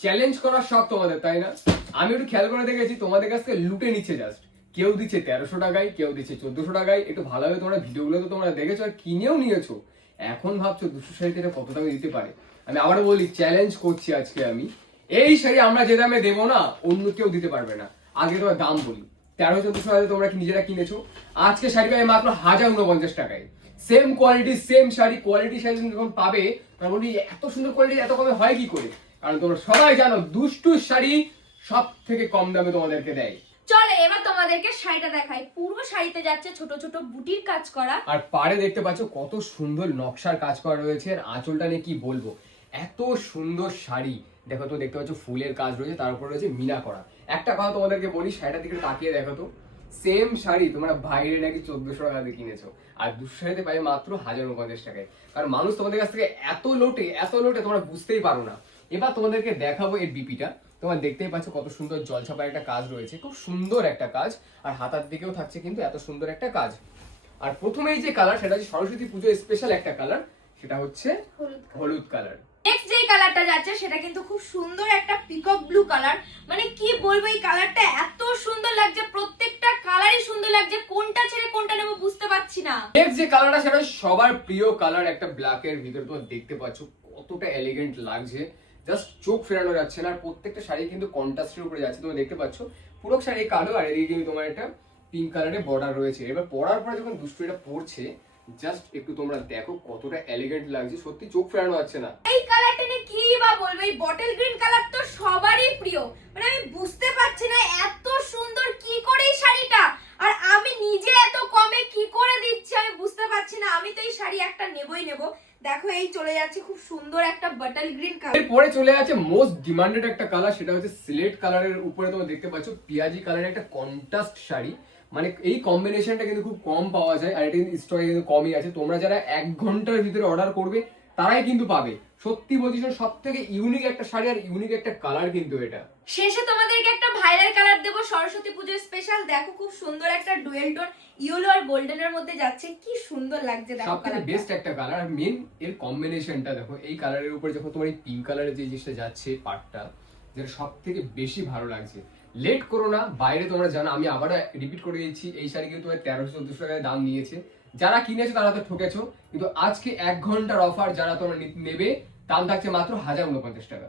Challenge করার শখ তোমাদের, তাই না? আমি একটু খেয়াল করে দেখেছি, তোমাদের কাছ থেকে লুটে নিচ্ছে জাস্ট কেউ দিচ্ছে তেরোশো টাকায়, কেউ দিচ্ছে চোদ্দশো টাকায়, একটু ভালোভাবে তোমরা, ভিডিওগুলো তো তোমরা দেখেছ আর কিনেও নিয়েছো। এখন ভাবছ দুশো শাড়িতে এটা কত টাকা দিতে পারে? আমি আবারও বলি, চ্যালেঞ্জ করছি আজকে আমি। এই শাড়ি আমরা যে দামে দেবো না, অন্য কেউ দিতে পারবে না। আগে তোমার দাম বলি, তেরো, চোদ্দশো হাজার তোমরা কি নিজেরা কিনেছো? আজকে শাড়ি পাবে মাত্র হাজার উনপঞ্চাশ টাকায়। Same quality same sari quality sari যখন পাবে বলি এত সুন্দর কোয়ালিটি এত কমে হয় কি করে? কারণ তোমরা সবাই জানো দুষ্টু শাড়ি সব থেকে কম দামে তোমাদেরকে দেয়। চলে এবার তোমাদেরকে শাড়িটা দেখাই। পুরো শাড়িতে যাচ্ছে ছোট ছোট বুটির কাজ করা। আর পাড়ে দেখতে পাচ্ছ কত সুন্দর নকশার কাজ করা রয়েছে। আর আঁচলটা নিয়ে কি বলব? এত সুন্দর শাড়ি। দেখো তো দেখতে পাচ্ছ ফুলের কাজ রয়েছে তার উপর রয়েছে মিনা করা। একটা কথা তোমাদেরকে বলি শাড়িটার দিকে তাকিয়ে দেখো তো। সেম শাড়ি তোমরা বাইরে নাকি চোদ্দশো টাকা দিয়ে কিনেছো। আর শাড়িতে পাই মাত্র হাজার উনপঞ্চাশ টাকায়। কারণ মানুষ তোমাদের কাছ থেকে এত লোটে এত লোটে তোমরা বুঝতেই পারো না। এবার তোমাদেরকে দেখাবো এর বিপিটা তোমরা দেখতেই পাচ্ছ কত সুন্দর জলছাপার একটা কাজ রয়েছে। খুব সুন্দর একটা কাজ। আর হাতার দিকেও থাকছে কিন্তু এত সুন্দর একটা কাজ। আর প্রথমেই যে কালার সেটা হচ্ছে সরস্বতী পুজো স্পেশাল একটা কালার। সেটা হচ্ছে হলুদ কালার। নেক্সট যে কালারটা যাচ্ছে সেটা কিন্তু খুব সুন্দর একটা পিকক ব্লু কালার। মানে কি বলব এই কালারটা এত সুন্দর লাগছে প্রত্যেকটা কালারই সুন্দর লাগছে কোনটা ছেড়ে কোনটা নেব বুঝতে পারছি না। নেক্সট যে কালারটা সেটা সবার প্রিয় কালার একটা ব্ল্যাক এর ভিতরে তোমরা দেখতে পাচ্ছ কতটা এলিগেন্ট লাগছে। জাস্ট চোখ ফেরানো যাচ্ছে না আর প্রত্যেকটা শাড়ি কিন্তু কন্ট্রাস্টের উপরে যাচ্ছে তোমরা দেখতে পাচ্ছ। পুরো শাড়ি কালো আর এদিকে কিন্তু তোমার একটা পিঙ্ক কালারের বর্ডার রয়েছে। এবার পরার পরে যখন দুষ্টু এটা পড়ছে জাস্ট একটু তোমরা দেখো কতটা এলিগেন্ট লাগছে। সত্যি চোখ ফেরানো যাচ্ছে না। এই কালারটা নিয়ে কি বা বলব? এই বটল গ্রিন কালার তো সবারই প্রিয়। মানে আমি বুঝতে পারছি না এত সুন্দর কি করে এই শাড়িটা আর আমি নিজে এত কমে কি করে দিচ্ছি আমি বুঝতে পারছি না আমি তো এই শাড়ি একটা নেবই নেব। দেখো, এই চলে যাচ্ছে খুব সুন্দর একটা বটল গ্রিন কালার এরপরে চলে আছে মোস্ট ডিমান্ডেড একটা কালার সেটা হচ্ছে সিলেট কালারের উপরে তোমরা দেখতে পাচ্ছ, পিয়াজি কালারের একটা কন্ট্রাস্ট শাড়ি। মানে এই কম্বিনেশনটা কিন্তু খুব কম পাওয়া যায়, আর এটা কিন্তু কিন্তু কমই আছে। তোমরা যারা এক ঘণ্টার ভিতরে অর্ডার করবে তারাই কিন্তু পাবে। সত্যি বলছি সব থেকে ইউনিক একটা শাড়ি আর ইউনিক একটা কালার কিন্তু এটা। শেষে তোমাদেরকে একটা ভাইরাল কালার দেবো সরস্বতী পুজোর স্পেশাল দেখো খুব সুন্দর একটা ডুয়েল টোন ইয়েলো আর গোল্ডেনের মধ্যে যাচ্ছে। কি সুন্দর লাগছে দেখো থেকে বেস্ট একটা কালার আর মেন এর কম্বিনেশনটা দেখো এই কালারের উপরে যখন তোমার এই পিঙ্ক কালারের যে জিনিসটা যাচ্ছে পাটটা যেটা সব থেকে বেশি ভালো লাগছে। লেট করো না বাইরে তোমরা জানো আমি আবার রিপিট করে দিচ্ছি এই শাড়ি কিন্তু তোমার তেরোশো চোদ্দশো টাকায় দাম নিয়েছে। যারা কিনেছো তারা তো ঠকেছো, কিন্তু আজকে এক ঘণ্টার অফার যারা তোমরা নেবে, দাম থাকছে মাত্র হাজার উনপঞ্চাশ টাকা।